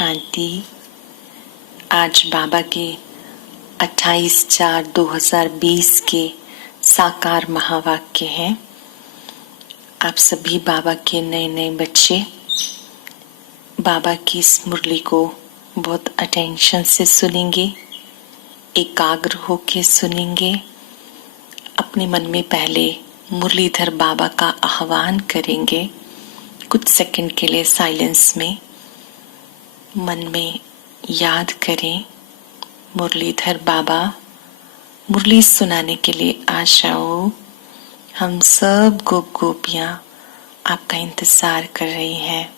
शांति। आज बाबा के 28/4/2020 के साकार महावाक्य हैं। आप सभी बाबा के नए नए बच्चे बाबा की इस मुरली को बहुत अटेंशन से सुनेंगे, एकाग्र होके सुनेंगे। अपने मन में पहले मुरलीधर बाबा का आह्वान करेंगे। कुछ सेकंड के लिए साइलेंस में मन में याद करें, मुरलीधर बाबा मुरली सुनाने के लिए आ जाओ। हम सब गोप गोपियां आपका इंतजार कर रही हैं।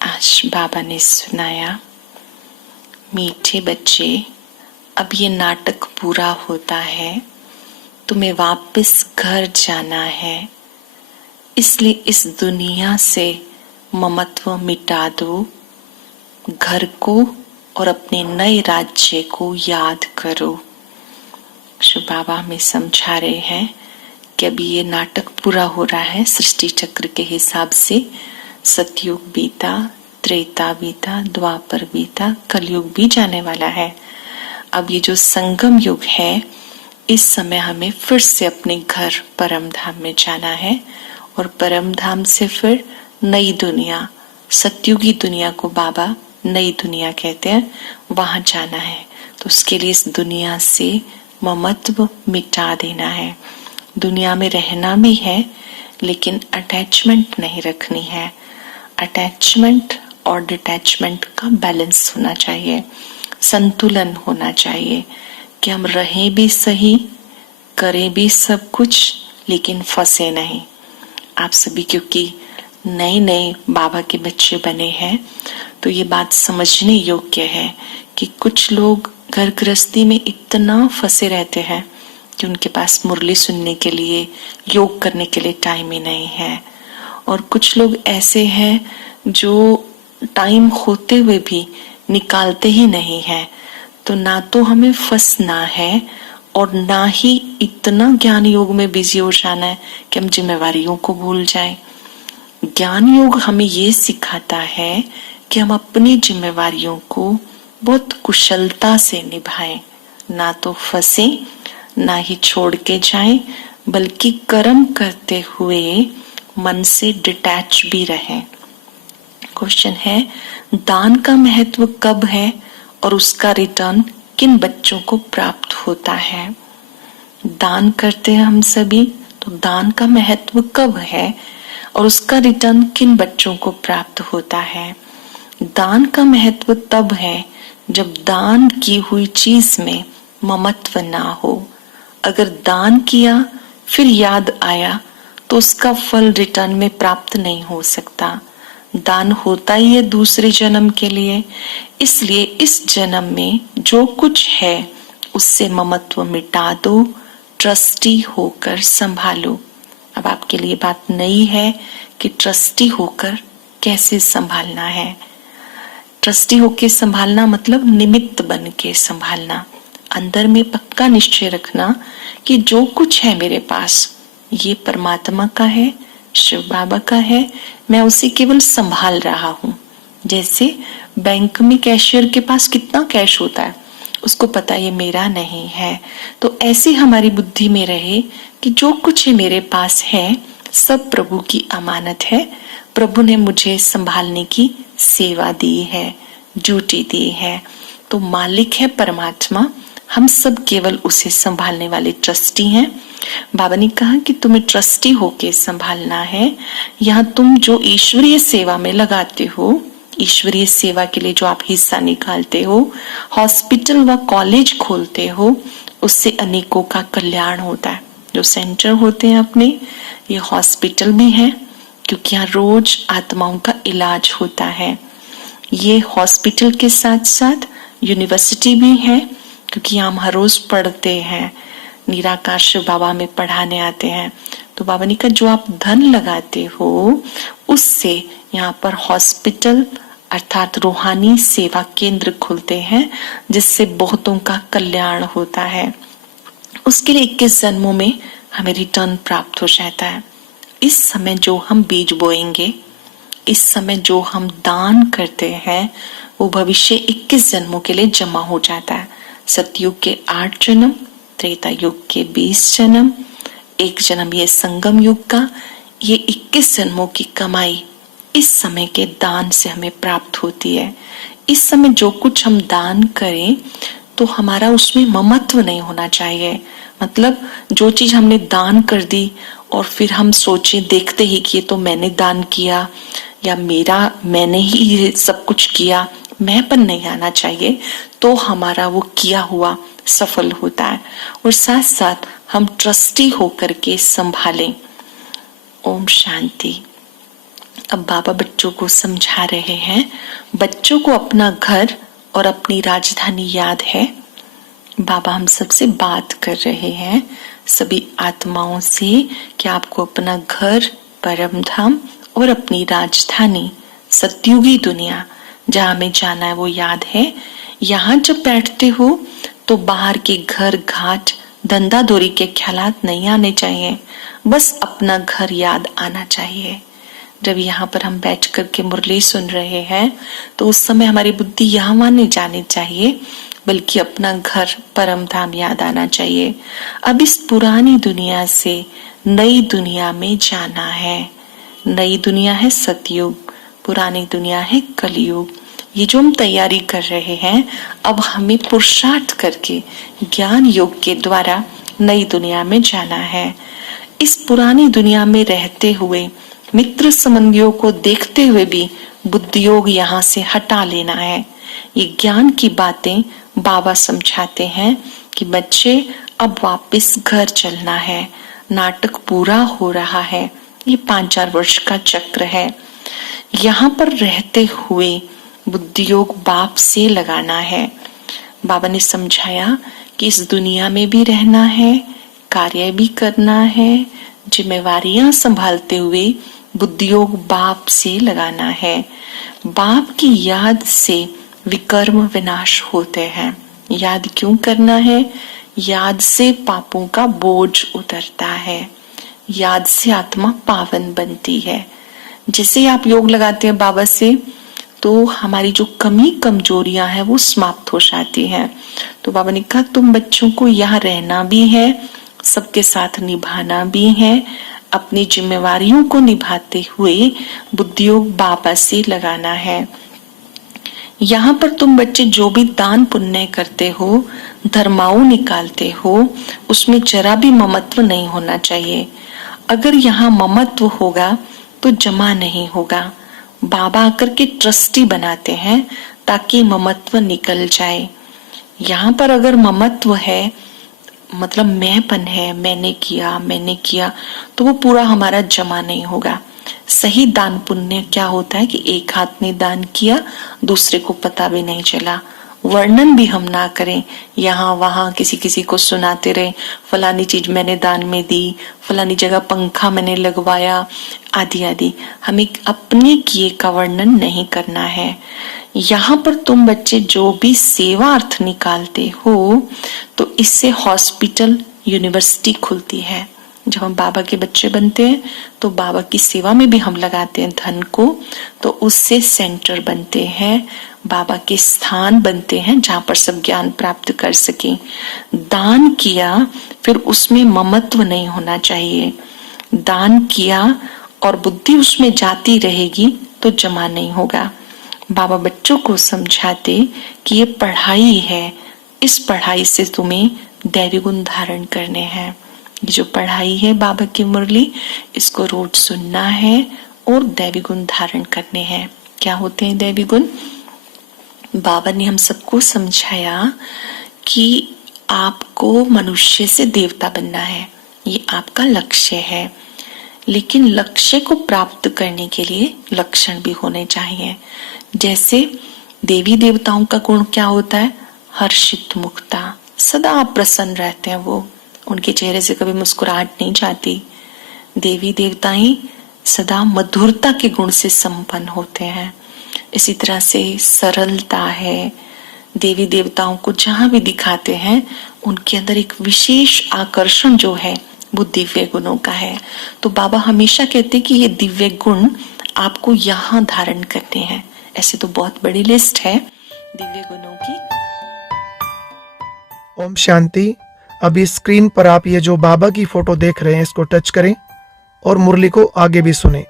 आज बाबा ने सुनाया, मीठे बच्चे, अब ये नाटक पूरा होता है, तुम्हें वापस घर जाना है। इसलिए इस दुनिया से ममत्व मिटा दो, घर को और अपने नए राज्य को याद करो। श्री बाबा हमें समझा रहे हैं कि अभी ये नाटक पूरा हो रहा है सृष्टि चक्र के हिसाब से। सतयुग बीता, त्रेता बीता, द्वापर बीता, कलयुग भी जाने वाला है। अब ये जो संगम युग है, इस समय हमें फिर से अपने घर परम धाम में जाना है और परम धाम से फिर नई दुनिया, सतयुगी दुनिया को बाबा नई दुनिया कहते हैं, वहां जाना है। तो उसके लिए इस दुनिया से ममत्व मिटा देना है। दुनिया में रहना भी है, लेकिन अटैचमेंट नहीं रखनी है। अटैचमेंट और डिटैचमेंट का बैलेंस होना चाहिए, संतुलन होना चाहिए कि हम रहें भी सही, करें भी सब कुछ, लेकिन फंसे नहीं। आप सभी क्योंकि नए नए बाबा के बच्चे बने हैं, तो ये बात समझने योग्य है कि कुछ लोग घर गृहस्थी में इतना फंसे रहते हैं कि उनके पास मुरली सुनने के लिए, योग करने के लिए टाइम ही नहीं है। और कुछ लोग ऐसे हैं जो टाइम होते हुए भी निकालते ही नहीं है। तो ना तो हमें फंसना है और ना ही इतना ज्ञान योग में बिजी हो जाना है कि हम जिम्मेवारियों को भूल जाएं। ज्ञान योग हमें ये सिखाता है कि हम अपनी जिम्मेवारियों को बहुत कुशलता से निभाएं, ना तो फंसे, ना ही छोड़ के जाएं, बल्कि कर्म करते हुए मन से डिटैच भी रहें। क्वेश्चन है, दान का महत्व कब है और उसका रिटर्न किन बच्चों को प्राप्त होता है? दान करते हैं हम सभी, तो दान का महत्व कब है और उसका रिटर्न किन बच्चों को प्राप्त होता है? दान का महत्व तब है जब दान की हुई चीज में ममत्व ना हो। अगर दान किया फिर याद आया तो उसका फल रिटर्न में प्राप्त नहीं हो सकता। दान होता ही है दूसरे जन्म के लिए, इसलिए इस जन्म में जो कुछ है उससे ममत्व मिटा दो, ट्रस्टी होकर संभालो। अब आपके लिए बात नई है कि ट्रस्टी होकर कैसे संभालना है। ट्रस्टी होकर संभालना मतलब निमित्त बन के संभालना। अंदर में पक्का निश्चय रखना कि जो कुछ है मेरे पास, ये परमात्मा का है, शिव बाबा का है, मैं उसे केवल संभाल रहा हूँ। जैसे बैंक में कैशियर के पास कितना कैश होता है, उसको पता ये मेरा नहीं है। तो ऐसे हमारी बुद्धि में रहे कि जो कुछ है मेरे पास है, सब प्रभु की अमानत है। प्रभु ने मुझे संभालने की सेवा दी है, ड्यूटी दी है। तो मालिक है परमात्मा, हम सब केवल उसे संभालने वाले ट्रस्टी हैं। बाबा ने कहा कि तुम्हें ट्रस्टी होके संभालना है। यहाँ तुम जो ईश्वरीय सेवा में लगाते हो, ईश्वरीय सेवा के लिए जो आप हिस्सा निकालते हो, हॉस्पिटल व कॉलेज खोलते हो, उससे अनेकों का कल्याण होता है। जो सेंटर होते हैं अपने, ये हॉस्पिटल भी है क्योंकि यहाँ रोज आत्माओं का इलाज होता है। ये हॉस्पिटल के साथ साथ यूनिवर्सिटी भी है क्योंकि हम हर रोज पढ़ते हैं। निराकार शिव बाबा में पढ़ाने आते हैं। तो बाबा ने कहा जो आप धन लगाते हो उससे यहाँ पर हॉस्पिटल अर्थात रूहानी सेवा केंद्र खुलते हैं, जिससे बहुतों का कल्याण होता है। उसके लिए 21 जन्मों में हमें रिटर्न प्राप्त हो जाता है। इस समय जो हम बीज बोएंगे इस समय जो हम दान करते हैं वो भविष्य 21 जन्मों के लिए जमा हो जाता है। सतयुग के 8 जन्म, त्रेता युग के 20 जन्म, एक जन्म ये संगम युग का, ये 21 जन्मों की कमाई इस समय के दान से हमें प्राप्त होती है। इस समय जो कुछ हम दान करें तो हमारा उसमें ममत्व नहीं होना चाहिए। मतलब जो चीज हमने दान कर दी और फिर हम सोचे देखते ही कि ये तो मैंने दान किया या मैंने ही सब कुछ किया, मैंपन नहीं आना चाहिए, तो हमारा वो किया हुआ सफल होता है। और साथ साथ हम ट्रस्टी होकर के संभालें। ओम शांति। अब बाबा बच्चों को समझा रहे हैं। बच्चों को अपना घर और अपनी राजधानी याद है। बाबा हम सबसे बात कर रहे हैं, सभी आत्माओं से, कि आपको अपना घर, परम धाम और अपनी राजधानी सतयुगी दुनिया जहां में जाना है वो याद है। यहाँ जब बैठते हो तो बाहर के घर घाट धंधा दौरी के ख्यालात नहीं आने चाहिए, बस अपना घर याद आना चाहिए। जब यहाँ पर हम बैठ करके मुरली सुन रहे हैं तो उस समय हमारी बुद्धि यहाँ वहां नहीं जानी चाहिए, बल्कि अपना घर परम धाम याद आना चाहिए। अब इस पुरानी दुनिया से नई दुनिया में जाना है। नई दुनिया है सतयुग, पुरानी दुनिया है कलयुग। ये जो हम तैयारी कर रहे हैं, अब हमें पुरुषार्थ करके ज्ञान योग के द्वारा नई दुनिया में जाना है। इस पुरानी दुनिया में रहते हुए मित्र संबंधियों को देखते हुए भी बुद्धि योग यहाँ से हटा लेना है। ये ज्ञान की बातें बाबा समझाते हैं कि बच्चे अब वापस घर चलना है, नाटक पूरा हो रहा है। ये 5-4 वर्ष का चक्र है। यहाँ पर रहते हुए बुद्धि योग बाप से लगाना है। बाबा ने समझाया कि इस दुनिया में भी रहना है, कार्य भी करना है, जिम्मेवारियां संभालते हुए बुद्धि योग बाप से लगाना है। बाप की याद से विकर्म विनाश होते हैं। याद क्यों करना है? याद से पापों का बोझ उतरता है, याद से आत्मा पावन बनती है। जैसे आप योग लगाते हैं बाबा से, तो हमारी जो कमी कमजोरियां हैं वो समाप्त हो जाती हैं। तो बाबा ने कहा तुम बच्चों को यहाँ रहना भी है, सबके साथ निभाना भी है, अपनी जिम्मेवारियों को निभाते हुए बुद्धि योग बाबा से लगाना है। यहाँ पर तुम बच्चे जो भी दान पुण्य करते हो, धर्माओं निकालते हो, उसमें जरा भी ममत्व नहीं होना चाहिए। अगर यहाँ ममत्व होगा तो जमा नहीं होगा। बाबा आकर के ट्रस्टी बनाते हैं ताकि ममत्व निकल जाए। यहाँ पर अगर ममत्व है, मतलब मैंपन है, मैंने किया, तो वो पूरा हमारा जमा नहीं होगा। सही दान पुण्य क्या होता है कि एक हाथ ने दान किया, दूसरे को पता भी नहीं चला। वर्णन भी हम ना करें, यहाँ वहां किसी किसी को सुनाते रहे, फलानी चीज मैंने दान में दी, फलानी जगह पंखा मैंने लगवाया, आदि आदि। हमें अपने किए का वर्णन नहीं करना है। यहाँ पर तुम बच्चे जो भी सेवा अर्थ निकालते हो, तो इससे हॉस्पिटल, यूनिवर्सिटी खुलती है। जब हम बाबा के बच्चे बनते हैं तो बाबा की सेवा में भी हम लगाते हैं धन को, तो उससे सेंटर बनते हैं, बाबा के स्थान बनते हैं जहां पर सब ज्ञान प्राप्त कर सके। दान किया, फिर उसमें ममत्व नहीं होना चाहिए। दान किया और बुद्धि उसमें जाती रहेगी तो जमा नहीं होगा। बाबा बच्चों को समझाते कि ये पढ़ाई है, इस पढ़ाई से तुम्हें दैवी गुण धारण करने हैं। ये जो पढ़ाई है बाबा की मुरली, इसको रोज सुनना है और दैवी गुण धारण करने हैं। क्या होते हैं दैवी गुण? बाबा ने हम सबको समझाया कि आपको मनुष्य से देवता बनना है, ये आपका लक्ष्य है। लेकिन लक्ष्य को प्राप्त करने के लिए लक्षण भी होने चाहिए। जैसे देवी देवताओं का गुण क्या होता है? हर्षित मुक्ता, सदा प्रसन्न रहते हैं वो, उनके चेहरे से कभी मुस्कुराहट नहीं जाती। देवी देवताएं सदा मधुरता के गुण से संपन्न होते हैं। इसी तरह से सरलता है। देवी देवताओं को जहां भी दिखाते हैं उनके अंदर एक विशेष आकर्षण जो है वो दिव्य गुणों का है। तो बाबा हमेशा कहते कि ये दिव्य गुण आपको यहाँ धारण करने हैं। ऐसे तो बहुत बड़ी लिस्ट है दिव्य गुणों की। ओम शांति। अभी स्क्रीन पर आप ये जो बाबा की फोटो देख रहे हैं इसको टच करें और मुरली को आगे भी सुने।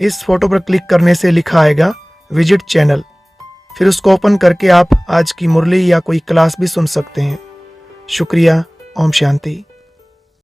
इस फोटो पर क्लिक करने से लिखा आएगा विजिट चैनल, फिर उसको ओपन करके आप आज की मुरली या कोई क्लास भी सुन सकते हैं। शुक्रिया। ओम शांति।